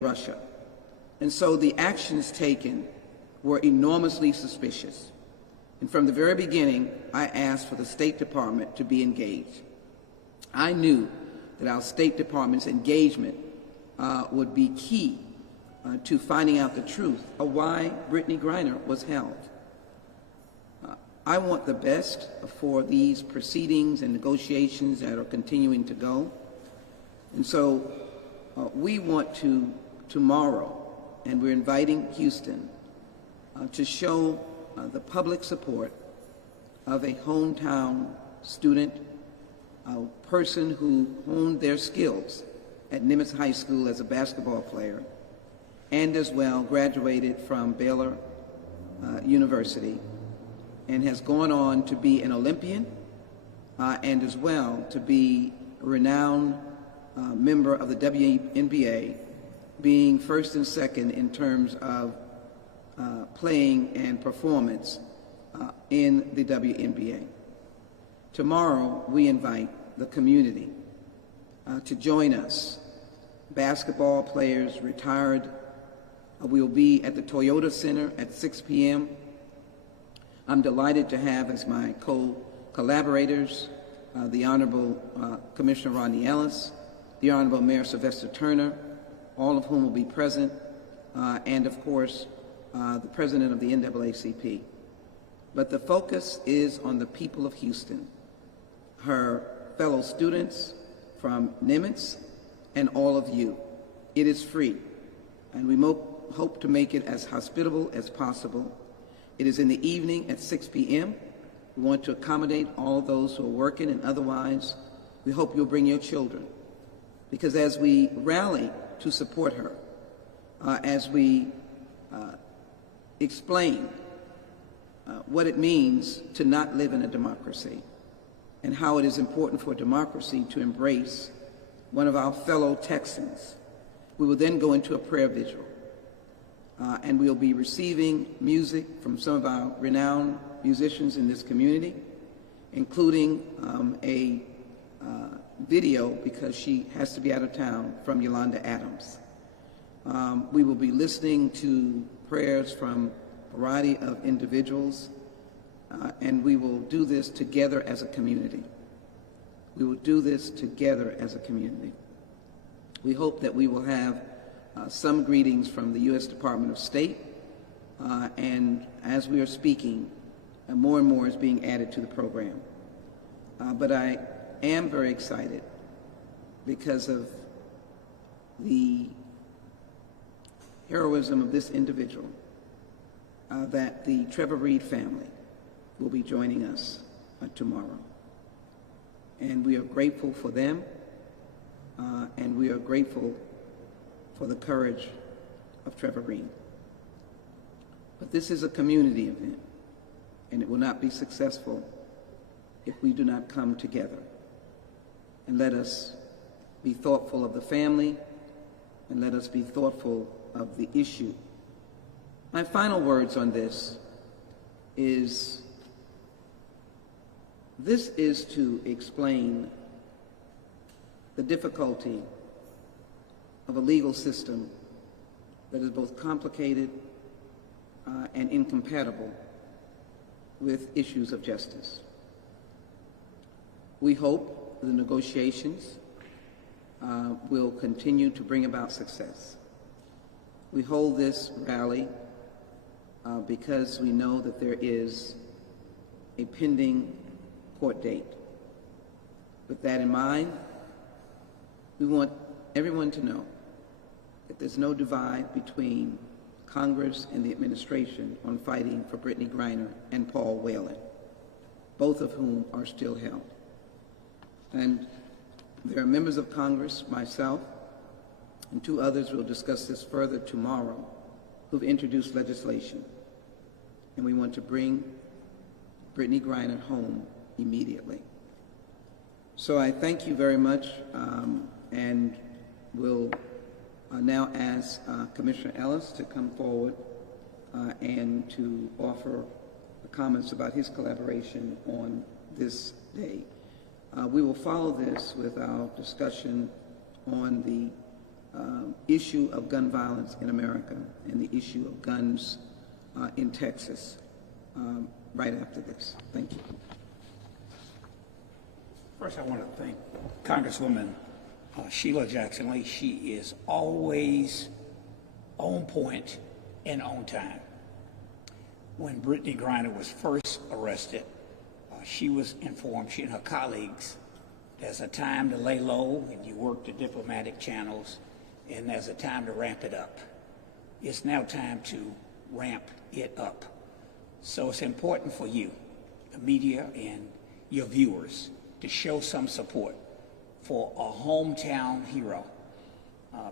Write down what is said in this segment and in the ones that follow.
Russia. And so the actions taken were enormously suspicious. And from the very beginning, I asked for the State Department to be engaged. I knew that our State Department's engagement would be key to finding out the truth of why Brittney Griner was held. I want the best for these proceedings and negotiations that are continuing to go. And so we want to tomorrow, and we're inviting Houston to show the public support of a hometown student, a person who honed their skills at Nimitz High School as a basketball player, and as well graduated from Baylor University, and has gone on to be an Olympian, and as well to be a renowned member of the WNBA, being first and second in terms of playing and performance in the WNBA. Tomorrow, we invite the community to join us. Basketball players, retired, we will be at the Toyota Center at 6 p.m. I'm delighted to have as my co-collaborators the Honorable Commissioner Rodney Ellis, the Honorable Mayor Sylvester Turner, all of whom will be present, and of course, the President of the NAACP. But the focus is on the people of Houston, her fellow students from Nimitz, and all of you. It is free, and we hope to make it as hospitable as possible. It is in the evening at 6 p.m. We want to accommodate all those who are working, and otherwise, we hope you'll bring your children. Because as we rally to support her, as we explain what it means to not live in a democracy, and how it is important for democracy to embrace one of our fellow Texans, we will then go into a prayer vigil. And we'll be receiving music from some of our renowned musicians in this community, including a video, because she has to be out of town, from Yolanda Adams. We will be listening to prayers from a variety of individuals, and we will do this together as a community. We will do this together as a community. We hope that we will have some greetings from the U.S. Department of State, and as we are speaking, more and more is being added to the program. But I am very excited because of the heroism of this individual, that the Trevor Reed family will be joining us tomorrow. And we are grateful for them, and we are grateful for the courage of Trevor Reed. But this is a community event, and it will not be successful if we do not come together. And let us be thoughtful of the family, and let us be thoughtful of the issue. My final words on this is to explain the difficulty of a legal system that is both complicated and incompatible with issues of justice. We hope the negotiations will continue to bring about success. We hold this rally because we know that there is a pending court date. With that in mind, we want everyone to know that there's no divide between Congress and the administration on fighting for Brittney Griner and Paul Whelan, both of whom are still held. And there are members of Congress, myself, and two others will discuss this further tomorrow, who've introduced legislation. And we want to bring Brittney Griner home immediately. So I thank you very much, and will now ask Commissioner Ellis to come forward and to offer comments about his collaboration on this day. We will follow this with our discussion on the issue of gun violence in America and the issue of guns in Texas right after this. Thank you. First, I want to thank Congresswoman Sheila Jackson Lee. She is always on point and on time. When Brittney Griner was first arrested, she was informed, she and her colleagues, there's a time to lay low and you work the diplomatic channels, and there's a time to ramp it up. It's now time to ramp it up. So it's important for you, the media and your viewers, to show some support for a hometown hero.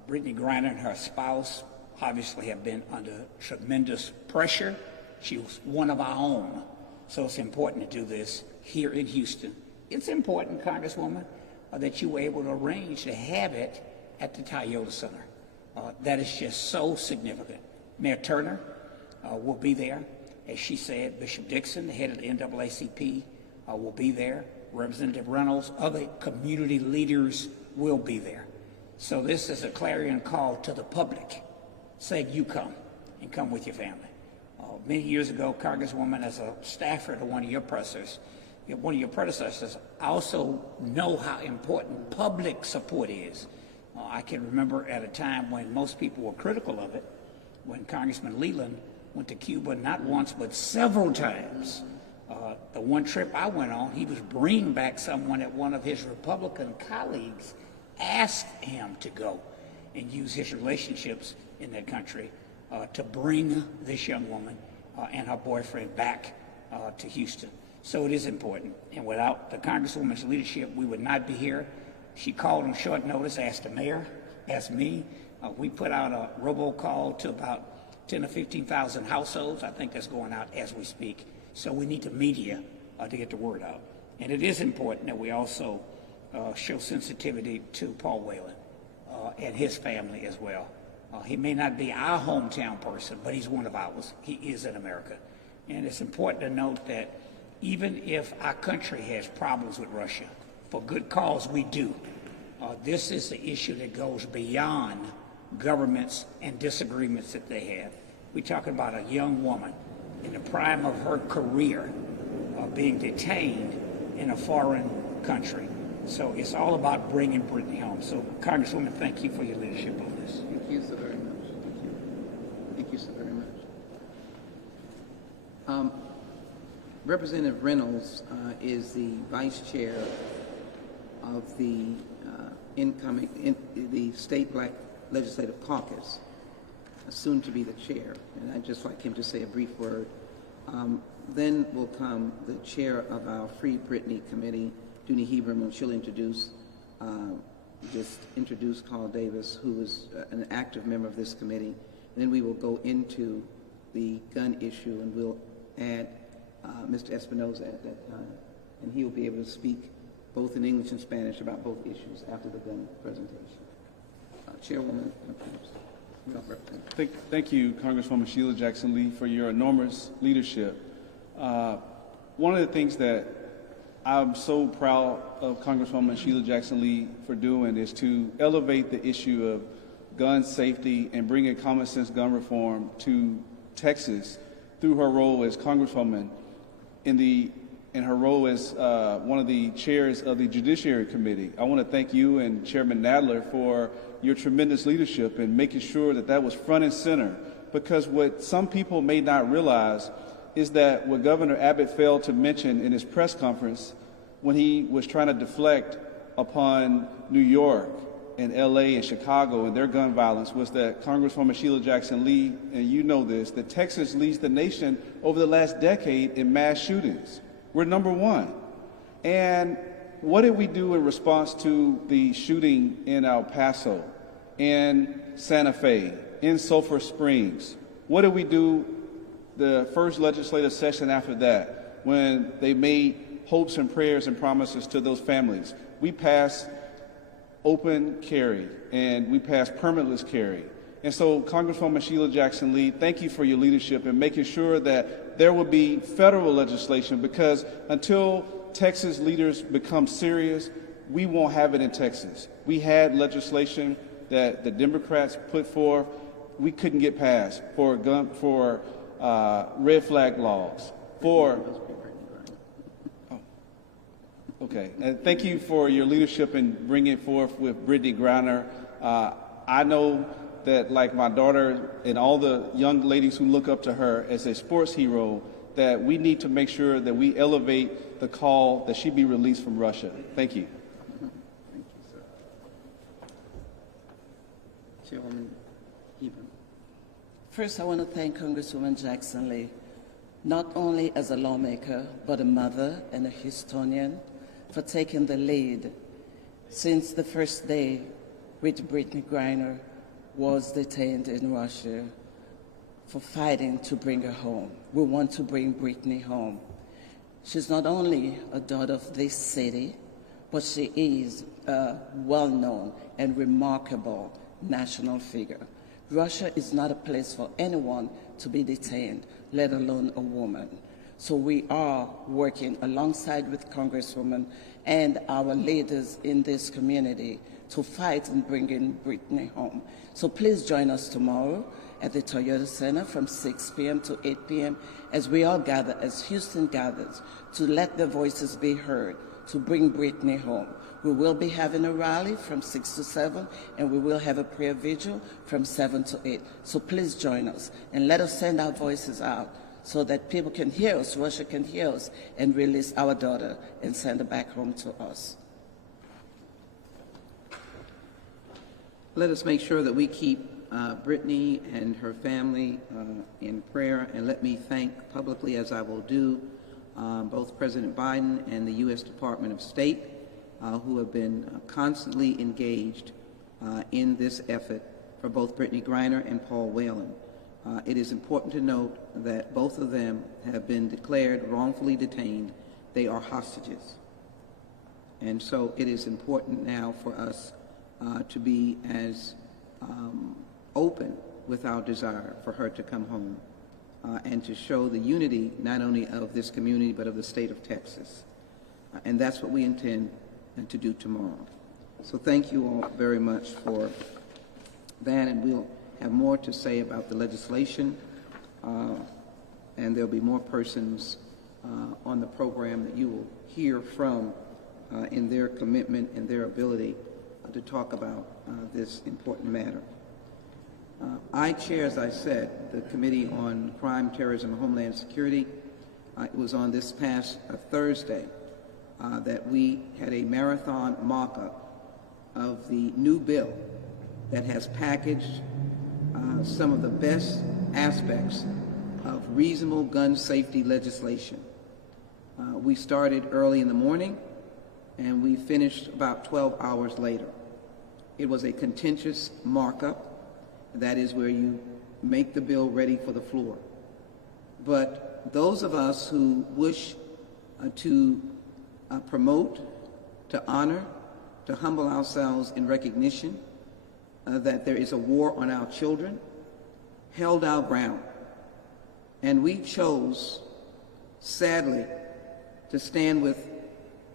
Brittney Griner and her spouse obviously have been under tremendous pressure. She was one of our own. So it's important to do this here in Houston. It's important, Congresswoman, that you were able to arrange to have it at the Toyota Center. That is just so significant. Mayor Turner will be there. As she said, Bishop Dixon, the head of the NAACP, will be there. Representative Reynolds, other community leaders will be there. So this is a clarion call to the public, saying you come and come with your family. Many years ago, Congresswoman, as a staffer to one of your predecessors, I also know how important public support is. I can remember at a time when most people were critical of it, when Congressman Leland went to Cuba not once but several times. The one trip I went on, he was bringing back someone that one of his Republican colleagues asked him to go and use his relationships in that country to bring this young woman and her boyfriend back to Houston. So it is important. And without the Congresswoman's leadership, we would not be here. She called on short notice, asked the mayor, asked me. We put out a robocall to about 10 or 15,000 households. I think that's going out as we speak. So we need the media to get the word out. And it is important that we also show sensitivity to Paul Whelan and his family as well. He may not be our hometown person, but he's one of ours. He is in America. And it's important to note that even if our country has problems with Russia, for good cause we do, this is the issue that goes beyond governments and disagreements that they have. We're talking about a young woman in the prime of her career being detained in a foreign country. So it's all about bringing Brittney home. So, Congresswoman, thank you for your leadership on this. Thank you so very much. Thank you. Thank you so very much. Representative Reynolds is the vice chair of the the State Black Legislative Caucus, soon to be the chair. And I'd just like him to say a brief word. Then will come the chair of our Free Brittney Committee, Dooney Hebron, and she'll introduce Carl Davis, who is an active member of this committee. And then we will go into the gun issue, and we'll add Mr. Espinoza at that time. And he will be able to speak both in English and Spanish about both issues after the gun presentation. Chairwoman, Thank you, Congresswoman Sheila Jackson Lee, for your enormous leadership. One of the things that I'm so proud of Congresswoman Sheila Jackson Lee for doing is to elevate the issue of gun safety and bringing common sense gun reform to Texas through her role as Congresswoman in her role as one of the chairs of the Judiciary Committee. I want to thank you and Chairman Nadler for your tremendous leadership in making sure that that was front and center, because what some people may not realize is that what Governor Abbott failed to mention in his press conference when he was trying to deflect upon New York and LA and Chicago and their gun violence was that Congresswoman Sheila Jackson Lee, and you know this, that Texas leads the nation over the last decade in mass shootings. We're number one. And what did we do in response to the shooting in El Paso, in Santa Fe, in Sulphur Springs? What did we do the first legislative session after that, when they made hopes and prayers and promises to those families? We passed open carry, and we passed permitless carry. And so, Congresswoman Sheila Jackson Lee, thank you for your leadership in making sure that there will be federal legislation, because until Texas leaders become serious, we won't have it in Texas. We had legislation that the Democrats put forth, we couldn't get past for red flag laws, for. Okay, and thank you for your leadership in bringing it forth with Brittney Griner. I know that, like my daughter and all the young ladies who look up to her as a sports hero, that we need to make sure that we elevate the call that she be released from Russia. Thank you. Thank you, sir. Chairwoman Hebron. First, I want to thank Congresswoman Jackson Lee, not only as a lawmaker, but a mother and a historian, for taking the lead since the first day which Brittney Griner was detained in Russia, for fighting to bring her home. We want to bring Brittney home. She's not only a daughter of this city, but she is a well-known and remarkable national figure. Russia is not a place for anyone to be detained, let alone a woman. So we are working alongside with Congresswoman and our leaders in this community to fight and bring in Brittney home. So please join us tomorrow at the Toyota Center from 6 p.m. to 8 p.m. as we all gather, as Houston gathers, to let their voices be heard, to bring Brittney home. We will be having a rally from 6 to 7, and we will have a prayer vigil from 7 to 8. So please join us, and let us send our voices out so that people can hear us, Russia can hear us, and release our daughter and send her back home to us. Let us make sure that we keep Brittney and her family in prayer, and let me thank publicly, as I will do, both President Biden and the U.S. Department of State, who have been constantly engaged in this effort for both Brittney Griner and Paul Whelan. It is important to note that both of them have been declared wrongfully detained. They are hostages. And so it is important now for us to be as open with our desire for her to come home and to show the unity not only of this community but of the state of Texas. And that's what we intend to do tomorrow. So thank you all very much for that, and we'll have more to say about the legislation, and there'll be more persons on the program that you will hear from in their commitment and their ability to talk about this important matter. I chair, as I said, the Committee on Crime, Terrorism, and Homeland Security. It was on this past Thursday that we had a marathon mock-up of the new bill that has packaged some of the best aspects of reasonable gun safety legislation. We started early in the morning, and we finished about 12 hours later. It was a contentious markup. That is where you make the bill ready for the floor. But those of us who wish to promote, to honor, to humble ourselves in recognition that there is a war on our children, held our ground. And we chose, sadly, to stand with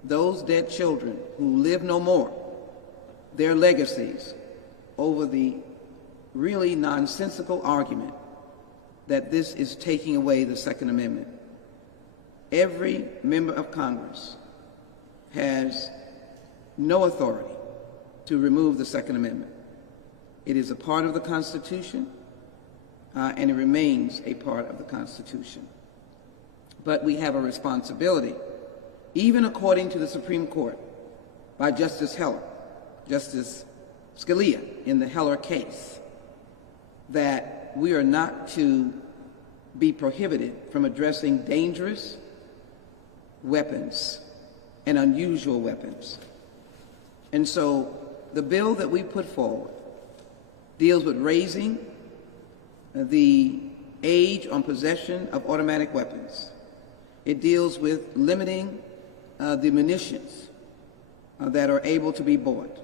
those dead children who live no more, their legacies, over the really nonsensical argument that this is taking away the Second Amendment. Every member of Congress has no authority to remove the Second Amendment. It is a part of the Constitution, and it remains a part of the Constitution. But we have a responsibility, even according to the Supreme Court, by Justice Scalia in the Heller case, that we are not to be prohibited from addressing dangerous weapons and unusual weapons. And so the bill that we put forward deals with raising the age on possession of automatic weapons. It deals with limiting the munitions that are able to be bought.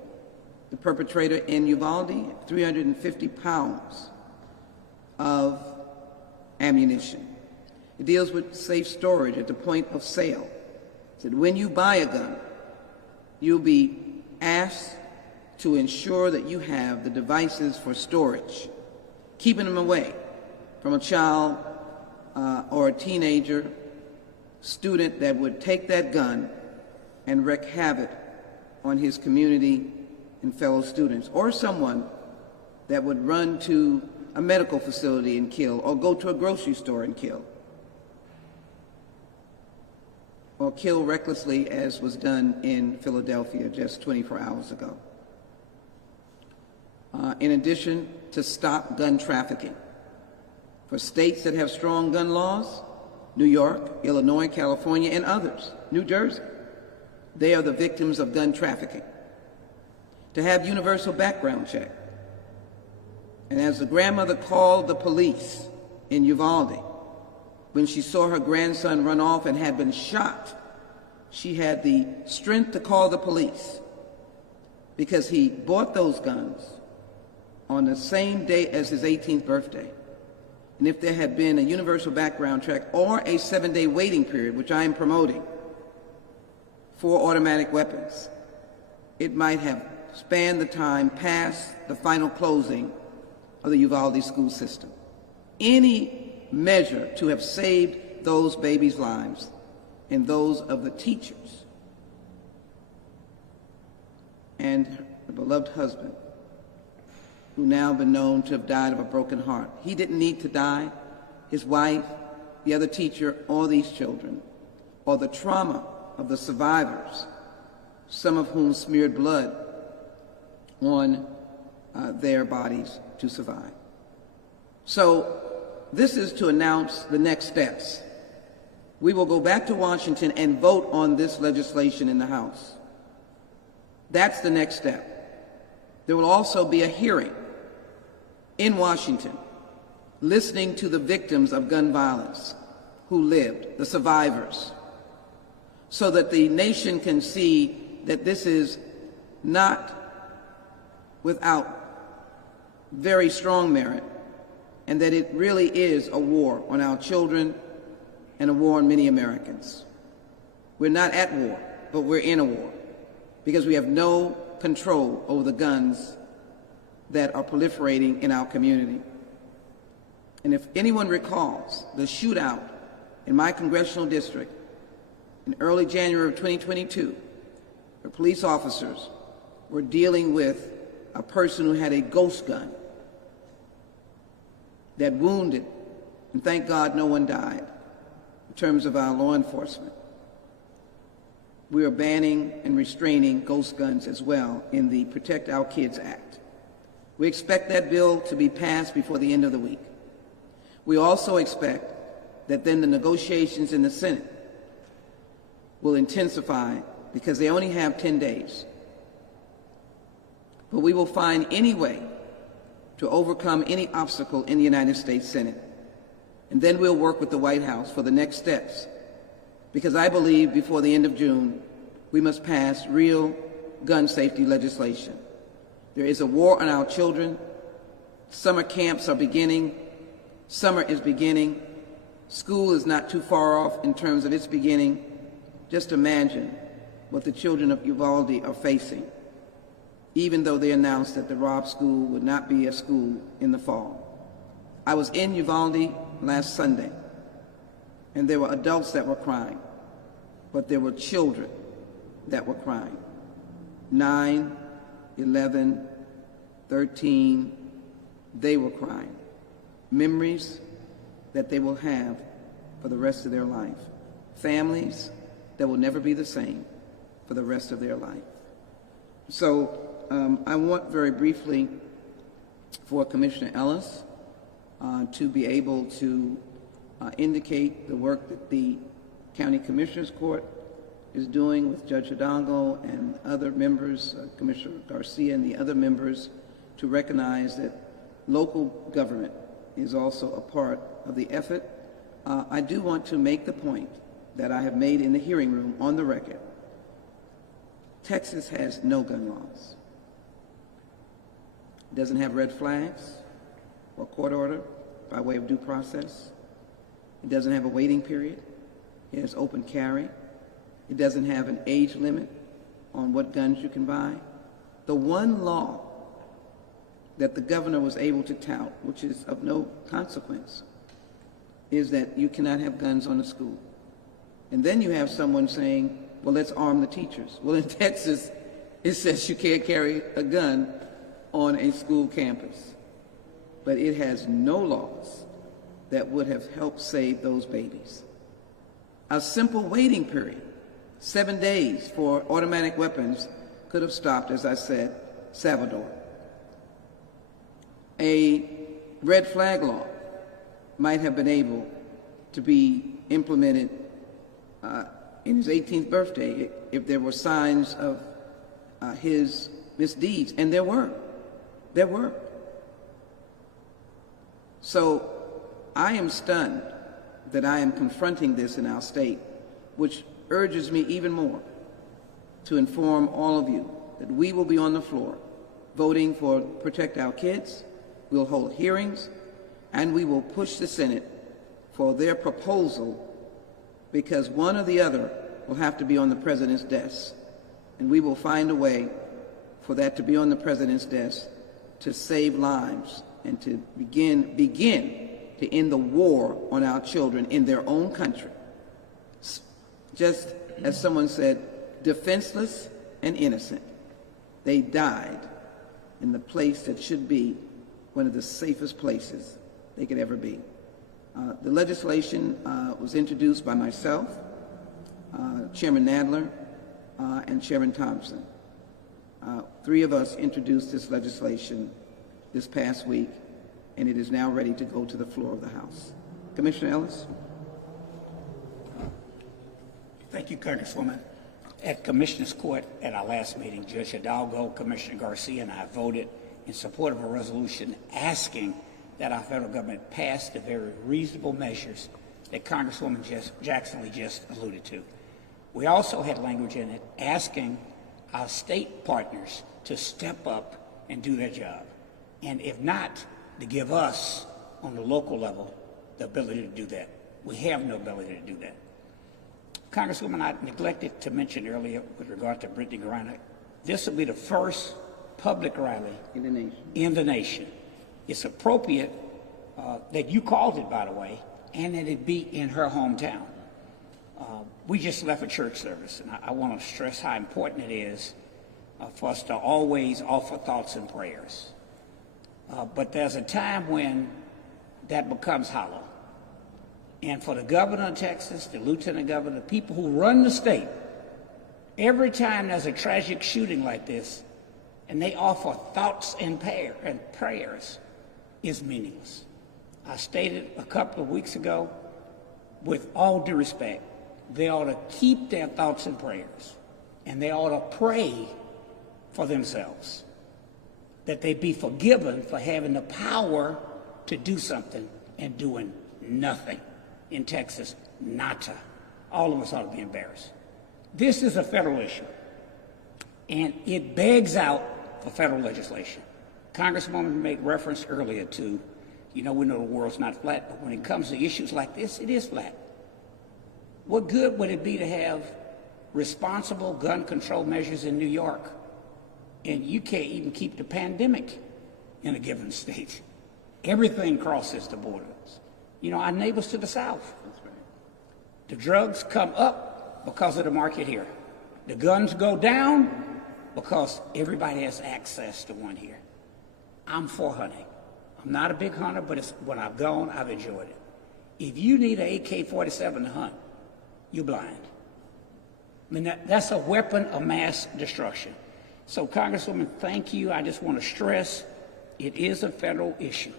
The perpetrator in Uvalde, 350 pounds of ammunition. It deals with safe storage at the point of sale. So that when you buy a gun, you'll be asked to ensure that you have the devices for storage, keeping them away from a child or a teenager, student that would take that gun and wreak havoc on his community and fellow students, or someone that would run to a medical facility and kill, or go to a grocery store and kill, or kill recklessly as was done in Philadelphia just 24 hours ago. In addition, to stop gun trafficking. For states that have strong gun laws, New York, Illinois, California, and others, New Jersey, they are the victims of gun trafficking. To have universal background check. And as the grandmother called the police in Uvalde when she saw her grandson run off and had been shot, she had the strength to call the police because he bought those guns on the same day as his 18th birthday. And if there had been a universal background check or a 7-day waiting period, which I am promoting, for automatic weapons, it might have spanned the time past the final closing of the Uvalde school system. Any measure to have saved those babies' lives and those of the teachers and her beloved husband, who now been known to have died of a broken heart. He didn't need to die. His wife, the other teacher, or these children, or the trauma of the survivors, some of whom smeared blood on their bodies to survive. So this is to announce the next steps. We will go back to Washington and vote on this legislation in the House. That's the next step. There will also be a hearing in Washington, listening to the victims of gun violence who lived, the survivors, so that the nation can see that this is not without very strong merit, and that it really is a war on our children and a war on many Americans. We're not at war, but we're in a war because we have no control over the guns that are proliferating in our community. And if anyone recalls the shootout in my congressional district in early January of 2022, where police officers were dealing with a person who had a ghost gun that wounded, and thank God no one died, in terms of our law enforcement. We are banning and restraining ghost guns as well in the Protect Our Kids Act. We expect that bill to be passed before the end of the week. We also expect that then the negotiations in the Senate will intensify because they only have 10 days. But we will find any way to overcome any obstacle in the United States Senate. And then we'll work with the White House for the next steps, because I believe before the end of June, we must pass real gun safety legislation. There is a war on our children. Summer camps are beginning. Summer is beginning. School is not too far off in terms of its beginning. Just imagine what the children of Uvalde are facing, even though they announced that the Robb School would not be a school in the fall. I was in Uvalde last Sunday, and there were adults that were crying, but there were children that were crying. 9, 11, 13, they were crying. Memories that they will have for the rest of their life. Families that will never be the same for the rest of their life. So I want very briefly for Commissioner Ellis to be able to indicate the work that the County Commissioners Court is doing with Judge Hidalgo and other members, Commissioner Garcia and the other members, to recognize that local government is also a part of the effort. I do want to make the point that I have made in the hearing room on the record. Texas has no gun laws. It doesn't have red flags or court order by way of due process. It doesn't have a waiting period. It has open carry. It doesn't have an age limit on what guns you can buy. The one law that the governor was able to tout, which is of no consequence, is that you cannot have guns on the school. And then you have someone saying, well, let's arm the teachers. Well, in Texas, it says you can't carry a gun on a school campus. But it has no laws that would have helped save those babies. A simple waiting period, 7 days for automatic weapons, could have stopped, as I said, Salvador. A red flag law might have been able to be implemented in his 18th birthday if there were signs of his misdeeds, and there were. So I am stunned that I am confronting this in our state, which urges me even more to inform all of you that we will be on the floor voting for Protect Our Kids. We'll hold hearings, and we will push the Senate for their proposal, because one or the other will have to be on the president's desk, and we will find a way for that to be on the president's desk to save lives and to begin to end the war on our children in their own country. Just as someone said, defenseless and innocent. They died in the place that should be one of the safest places they could ever be. The legislation was introduced by myself, Chairman Nadler, and Chairman Thompson. Three of us introduced this legislation this past week, and it is now ready to go to the floor of the House. Commissioner Ellis? Thank you, Congresswoman. At Commissioner's Court at our last meeting, Judge Hidalgo, Commissioner Garcia, and I voted in support of a resolution asking that our federal government pass the very reasonable measures that Congresswoman Jackson Lee just alluded to. We also had language in it asking our state partners to step up and do their job, and if not, to give us, on the local level, the ability to do that. We have no ability to do that. Congresswoman, I neglected to mention earlier with regard to Brittney Griner, this will be the first public rally in the nation. It's appropriate that you called it, by the way, and that it be in her hometown. We just left a church service, and I want to stress how important it is for us to always offer thoughts and prayers. But there's a time when that becomes hollow. And for the governor of Texas, the lieutenant governor, the people who run the state, every time there's a tragic shooting like this, and they offer thoughts and prayers, is meaningless. I stated a couple of weeks ago, with all due respect, they ought to keep their thoughts and prayers, and they ought to pray for themselves, that they be forgiven for having the power to do something and doing nothing. In Texas, nada. All of us ought to be embarrassed. This is a federal issue, and it begs out for federal legislation. Congresswoman made reference earlier to, we know the world's not flat, but when it comes to issues like this, it is flat. What good would it be to have responsible gun control measures in New York, and you can't even keep the pandemic in a given state? Everything crosses the borders. Our neighbors to the south. That's right. The drugs come up because of the market here. The guns go down because everybody has access to one here. I'm for hunting. I'm not a big hunter, but when I've gone, I've enjoyed it. If you need an AK-47 to hunt, you're blind. I mean, that's a weapon of mass destruction. So, Congresswoman, thank you. I just want to stress it is a federal issue.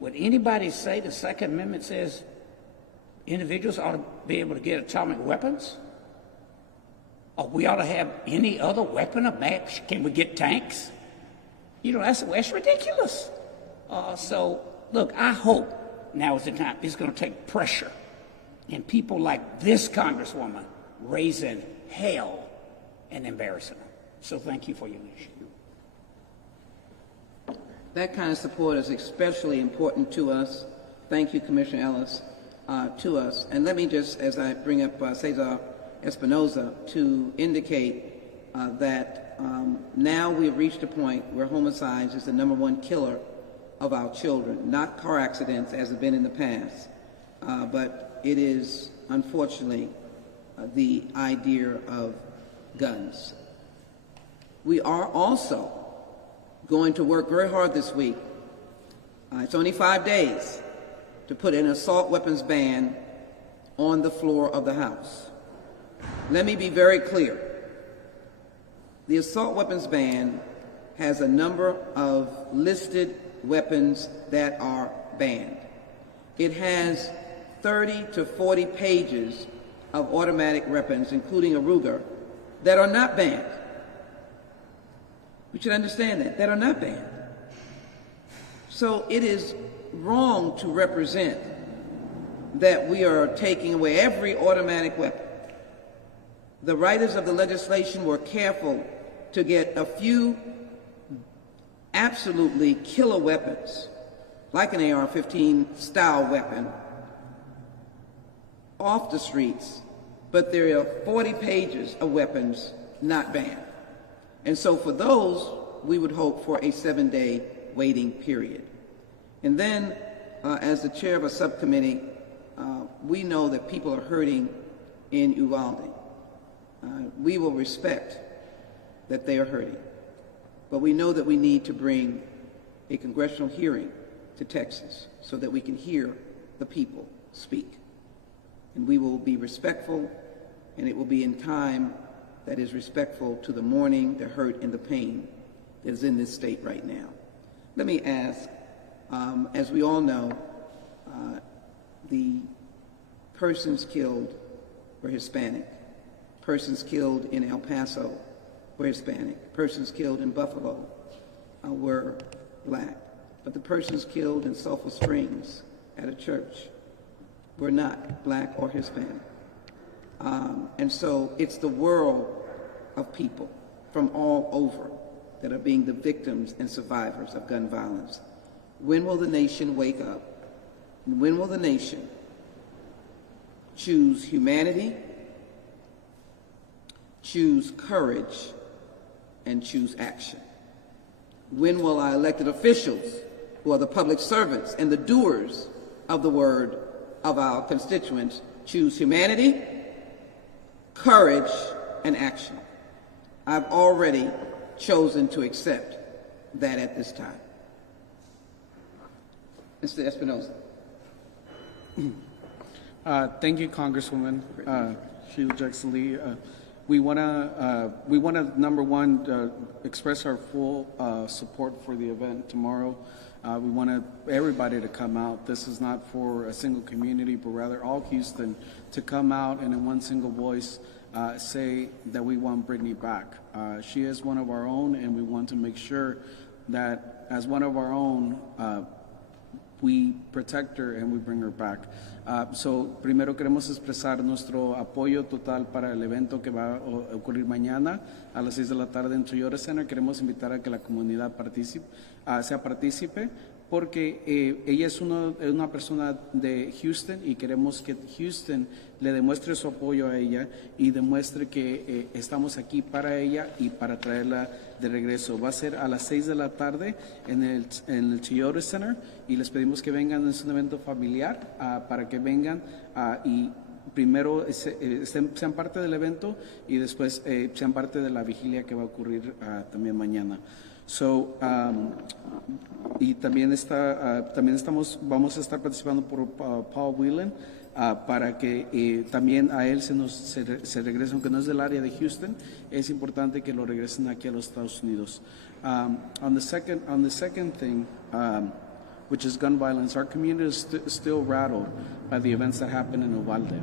Would anybody say the Second Amendment says individuals ought to be able to get atomic weapons? Or we ought to have any other weapon of mass? Can we get tanks? That's ridiculous. So, look, I hope now is the time. It's going to take pressure. And people like this Congresswoman raising hell and embarrassing her. So thank you for your leadership. That kind of support is especially important to us. Thank you, Commissioner Ellis, to us. And let me just, as I bring up Cesar Espinoza, to indicate that now we have reached a point where homicides is the #1 killer of our children, not car accidents as have been in the past, but it is unfortunately the idea of guns. We are also going to work very hard this week. It's only 5 days to put an assault weapons ban on the floor of the House. Let me be very clear. The assault weapons ban has a number of listed weapons that are banned. It has 30 to 40 pages of automatic weapons, including a Ruger, that are not banned. We should understand that are not banned. So it is wrong to represent that we are taking away every automatic weapon. The writers of the legislation were careful to get a few absolutely killer weapons, like an AR-15 style weapon, off the streets, but there are 40 pages of weapons not banned. And so for those, we would hope for a 7-day waiting period. And then, as the chair of a subcommittee, we know that people are hurting in Uvalde. We will respect that they are hurting, but we know that we need to bring a congressional hearing to Texas so that we can hear the people speak. And we will be respectful, and it will be in time that is respectful to the mourning, the hurt, and the pain that is in this state right now. Let me ask, as we all know, the persons killed were Hispanic. Persons killed in El Paso were Hispanic. Persons killed in Buffalo were black. But the persons killed in Sulphur Springs at a church were not black or Hispanic. And so it's the world of people from all over that are being the victims and survivors of gun violence. When will the nation wake up? And when will the nation choose humanity, choose courage, and choose action? When will our elected officials, who are the public servants and the doers of the word of our constituents, choose humanity, courage, and action? I've already chosen to accept that at this time. Mr. Espinoza. Thank you, Congresswoman Sheila Jackson Lee. We want to number one express our full support for the event tomorrow. We want everybody to come out. This is not for a single community, but rather all Houston to come out and in one single voice say that we want Brittney back. She is one of our own, and we want to make sure that as one of our own, we protect her and we bring her back. So, primero queremos expresar nuestro apoyo total para el evento que va a ocurrir mañana a las 6 de la tarde en Toyota Center. Queremos invitar a que la comunidad sea partícipe porque ella es una persona de Houston y queremos que Houston le demuestre su apoyo a ella y demuestre que estamos aquí para ella y para traerla de regreso. Va a ser a las 6 de la tarde en el Toyota Center y les pedimos que vengan. Es un evento familiar para que vengan y primero sean parte del evento y después sean parte de la vigilia que va a ocurrir también mañana. So, y también vamos a estar participando por Paul Whelan para que también a él se regrese, aunque no es del área de Houston, es importante que lo regresen aquí a los Estados Unidos. On the second thing, which is gun violence, our community is still rattled by the events that happened in Uvalde.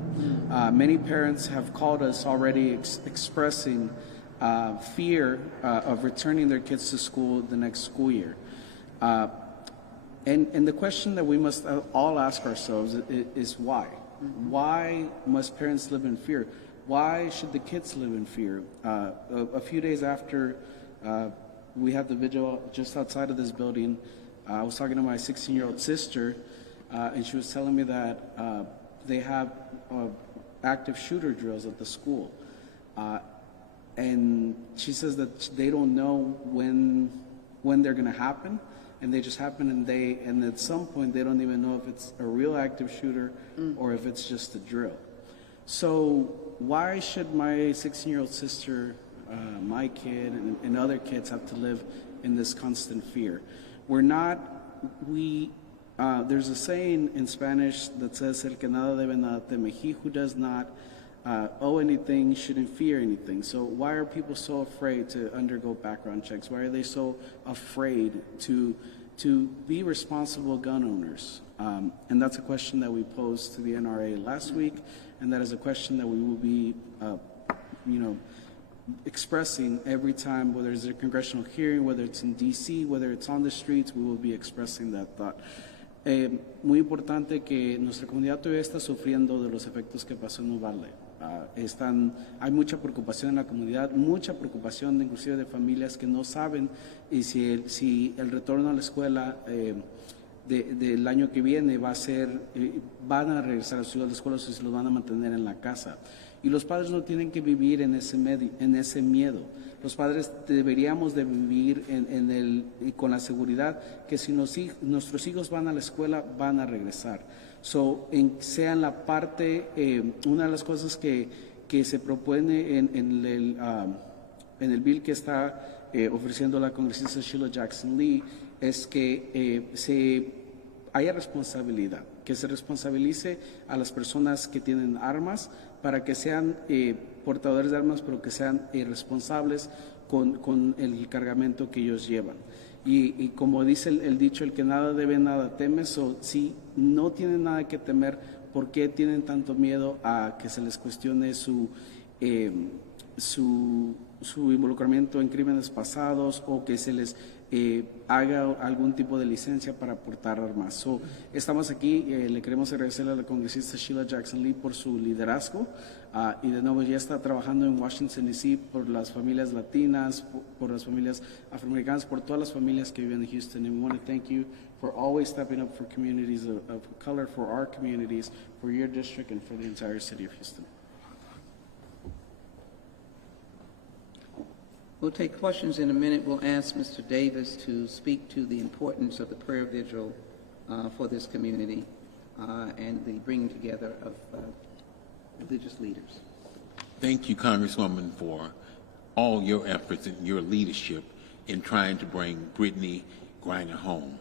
Many parents have called us already expressing fear of returning their kids to school the next school year. And the question that we must all ask ourselves is why? Why must parents live in fear? Why should the kids live in fear? A few days after we had the vigil just outside of this building, I was talking to my 16-year-old sister, and she was telling me that they have active shooter drills at the school. and she says that they don't know when they're going to happen, and they just happen, and at some point they don't even know if it's a real active shooter or if it's just a drill. So why should my 16-year-old sister, my kid, and other kids have to live in this constant fear? There's a saying in Spanish that says, "El que nada debe nada teme." He who does not owe anything shouldn't fear anything. So why are people so afraid to undergo background checks? Why are they so afraid to be responsible gun owners? And that's a question that we posed to the NRA last week, and that is a question that we will be, expressing every time, whether it's a congressional hearing, whether it's in D.C., whether it's on the streets, we will be expressing that thought. Muy importante que nuestra comunidad todavía está sufriendo de los efectos que pasó en Uvalde. Hay mucha preocupación en la comunidad, mucha preocupación inclusive de familias que no saben si el retorno a la escuela del año que viene va a ser, van a regresar a la escuela o si los van a mantener en la casa. Y los padres no tienen que vivir en ese miedo. Los padres deberíamos de vivir con la seguridad que si nuestros hijos van a la escuela, van a regresar. Sea en la parte, una de las cosas que se propone en el bill que está ofreciendo la congresista Sheila Jackson Lee es que haya responsabilidad, que se responsabilice a las personas que tienen armas para que sean portadores de armas, pero que sean responsables con el cargamento que ellos llevan. Y como dice el dicho, el que nada debe, nada teme. Si no tienen nada que temer, ¿por qué tienen tanto miedo a que se les cuestione su involucramiento en crímenes pasados o que se les haga algún tipo de licencia para portar armas? Estamos aquí, le queremos agradecer a la congresista Sheila Jackson Lee por su liderazgo y de nuevo ya está trabajando en Washington D.C. por las familias latinas, por las familias afroamericanas, por todas las familias que viven en Houston. And we want to thank you for always stepping up for communities of color, for our communities, for your district, and for the entire city of Houston. We'll take questions in a minute. We'll ask Mr. Davis to speak to the importance of the prayer vigil for this community and the bringing together of religious leaders. Thank you, Congresswoman, for all your efforts and your leadership in trying to bring Brittney Griner home.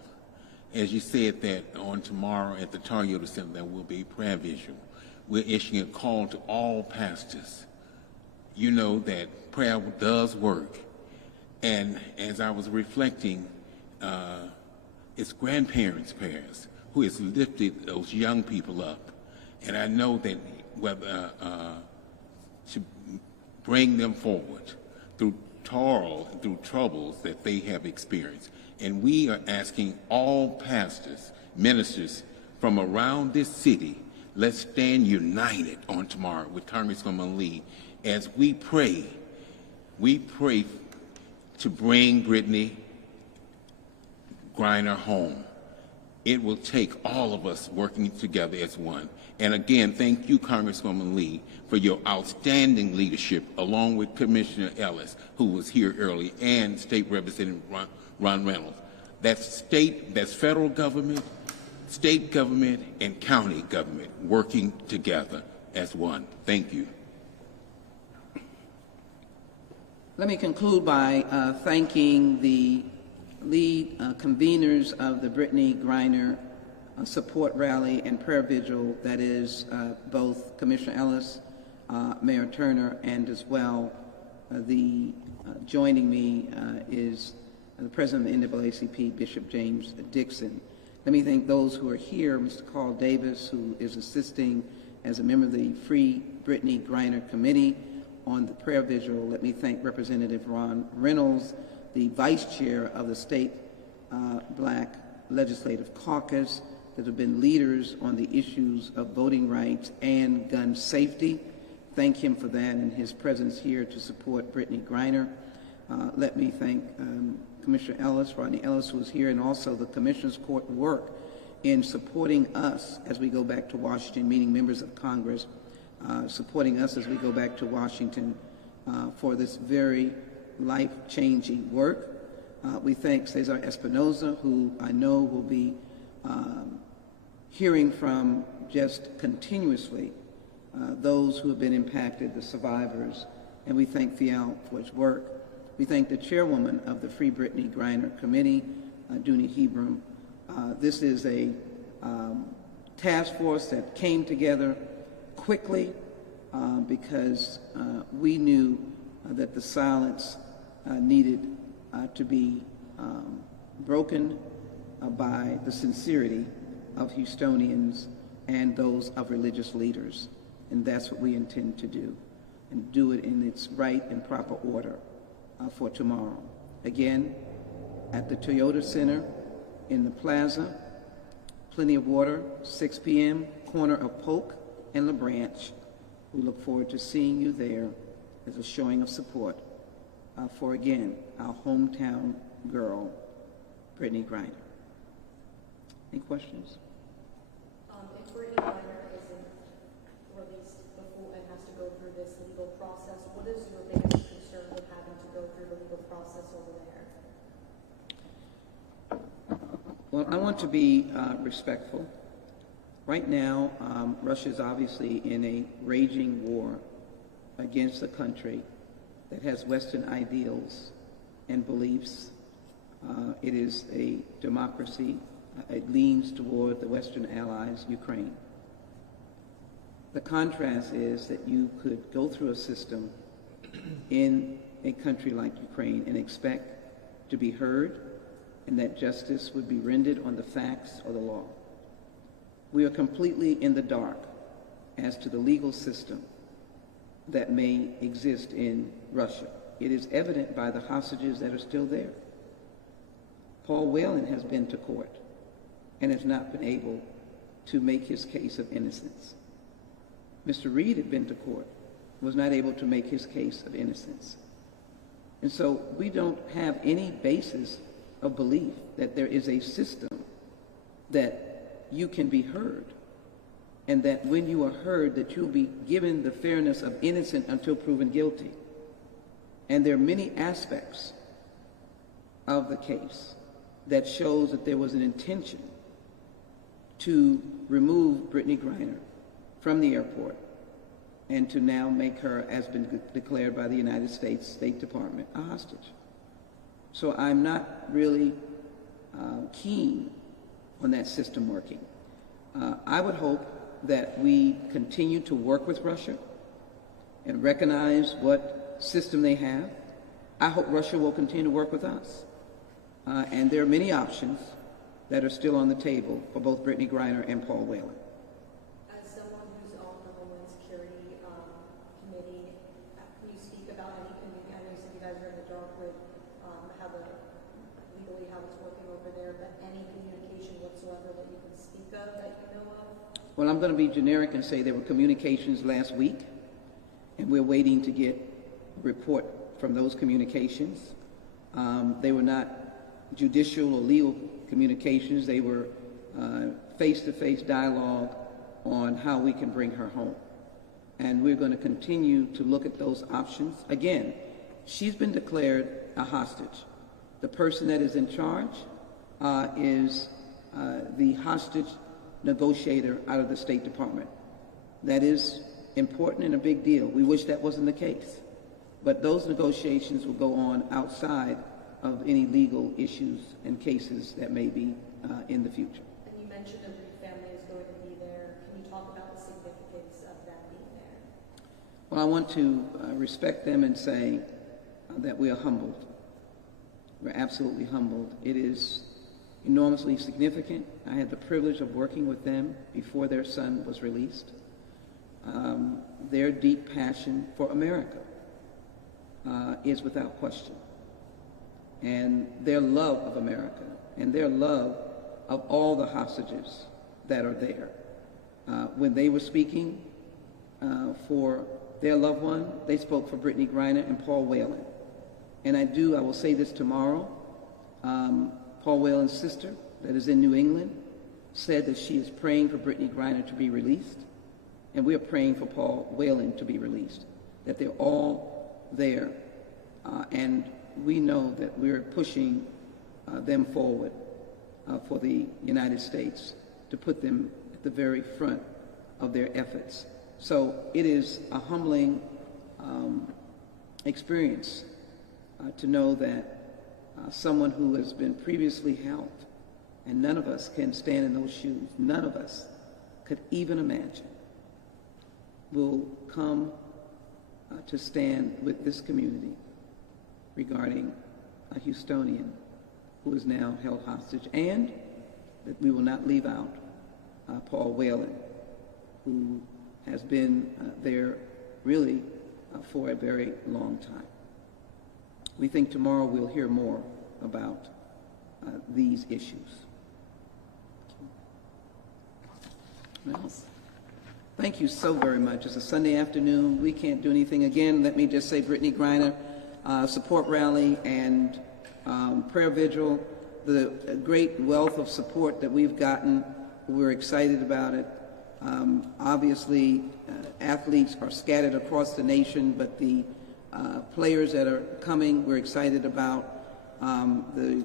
As you said that on tomorrow at the Tar Heel Center there will be prayer vigil. We're issuing a call to all pastors. You know that prayer does work. And as I was reflecting, it's grandparents' prayers who has lifted those young people up. And I know that whether to bring them forward through toil, through troubles that they have experienced. And we are asking all pastors, ministers from around this city, let's stand united on tomorrow with Congresswoman Lee as we pray to bring Brittney Griner home. It will take all of us working together as one. And again, thank you, Congresswoman Lee, for your outstanding leadership, along with Commissioner Ellis, who was here early, and State Representative Ron Reynolds. That's federal government, state government, and county government working together as one. Thank you. Let me conclude by thanking the lead conveners of the Brittney Griner support rally and prayer vigil, that is both Commissioner Ellis, Mayor Turner, and as well joining me is the President of the NAACP, Bishop James Dixon. Let me thank those who are here, Mr. Carl Davis, who is assisting as a member of the Free Brittney Griner Committee on the prayer vigil. Let me thank Representative Ron Reynolds, the Vice Chair of the State Black Legislative Caucus, that have been leaders on the issues of voting rights and gun safety. Thank him for that and his presence here to support Brittney Griner. Let me thank Commissioner Ellis, Rodney Ellis, who is here, and also the Commissioner's Court work in supporting us as we go back to Washington, meeting members of Congress, supporting us as we go back to Washington for this very life-changing work. We thank Cesar Espinoza, who I know will be hearing from just continuously those who have been impacted, the survivors, and we thank Fial for his work. We thank the chairwoman of the Free Brittney Griner Committee, Dooney Hebron. This is a task force that came together quickly because we knew that the silence needed to be broken by the sincerity of Houstonians and those of religious leaders. And that's what we intend to do, and do it in its right and proper order for tomorrow. Again, at the Toyota Center in the plaza, plenty of water, 6 p.m., corner of Polk and LaBranch. We look forward to seeing you there as a showing of support for, again, our hometown girl, Brittney Griner. Any questions? If Brittney Griner isn't released before and has to go through this legal process, what is your biggest concern with having to go through the legal process over there? Well, I want to be respectful. Right now, Russia is obviously in a raging war against a country that has Western ideals and beliefs. It is a democracy. It leans toward the Western allies, Ukraine. The contrast is that you could go through a system in a country like Ukraine and expect to be heard and that justice would be rendered on the facts or the law. We are completely in the dark as to the legal system that may exist in Russia. It is evident by the hostages that are still there. Paul Whelan has been to court and has not been able to make his case of innocence. Mr. Reed had been to court, was not able to make his case of innocence. And so we don't have any basis of belief that there is a system that you can be heard, and that when you are heard that you'll be given the fairness of innocent until proven guilty. And there are many aspects of the case that shows that there was an intention to remove Brittney Griner from the airport and to now make her, as been declared by the United States State Department, a hostage. So I'm not really keen on that system working. I would hope that we continue to work with Russia and recognize what system they have. I hope Russia will continue to work with us. And there are many options that are still on the table for both Brittney Griner and Paul Whelan. As someone who's on the Homeland Security Committee, can you speak about any community? I know you said you guys are in the dark with legally how it's working over there, but any communication whatsoever that you can speak of that you know of? Well, I'm going to be generic and say there were communications last week, and we're waiting to get a report from those communications. They were not judicial or legal communications. They were face-to-face dialogue on how we can bring her home. And we're going to continue to look at those options. Again, she's been declared a hostage. The person that is in charge is the hostage negotiator out of the State Department. That is important and a big deal. We wish that wasn't the case. But those negotiations will go on outside of any legal issues and cases that may be in the future. And you mentioned that your family is going to be there. Can you talk about the significance of them being there? Well, I want to respect them and say that we are humbled. We're absolutely humbled. It is enormously significant. I had the privilege of working with them before their son was released. Their deep passion for America is without question. And their love of America and their love of all the hostages that are there. When they were speaking for their loved one, they spoke for Brittney Griner and Paul Whelan. And I will say this tomorrow, Paul Whelan's sister that is in New England said that she is praying for Brittney Griner to be released, and we are praying for Paul Whelan to be released, that they're all there, and we know that we're pushing them forward for the United States to put them at the very front of their efforts. So it is a humbling experience to know that someone who has been previously held, and none of us can stand in those shoes, none of us could even imagine, will come to stand with this community regarding a Houstonian who is now held hostage, and that we will not leave out Paul Whelan, who has been there really for a very long time. We think tomorrow we'll hear more about these issues. What else? Thank you so very much. It's a Sunday afternoon. We can't do anything. Again, let me just say Brittney Griner, support rally and prayer vigil, the great wealth of support that we've gotten. We're excited about it. Obviously, athletes are scattered across the nation, but the players that are coming, we're excited about. The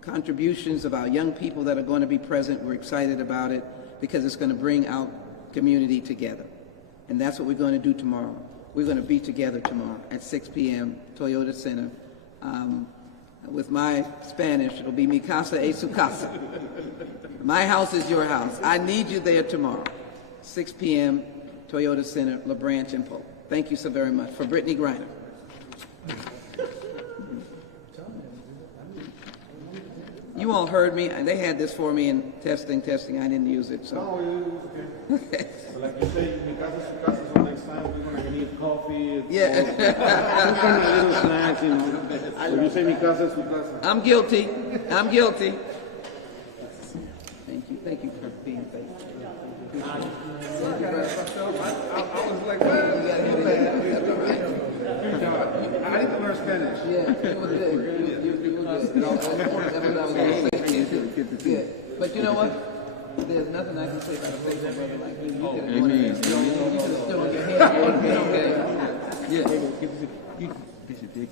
contributions of our young people that are going to be present, we're excited about it because it's going to bring our community together. And that's what we're going to do tomorrow. We're going to be together tomorrow at 6 p.m., Toyota Center. With my Spanish, it'll be mi casa es su casa. My house is your house. I need you there tomorrow, 6 p.m., Toyota Center, La Branch and Polk. Thank you so very much. For Brittney Griner. You all heard me, and they had this for me in testing. I didn't use it, so. No, it's okay. Like you say, mi casa es su casa, so next time we're going to need coffee. Yeah. Some kind of little snacks, you know. So you say mi casa es su casa. I'm guilty. Thank you for being faithful. I was like, well, I need to learn Spanish. Yeah, you were good. You were good. Good. But you know what? There's nothing I can say about a faithful brother like you. You could have stood on your head. Yeah.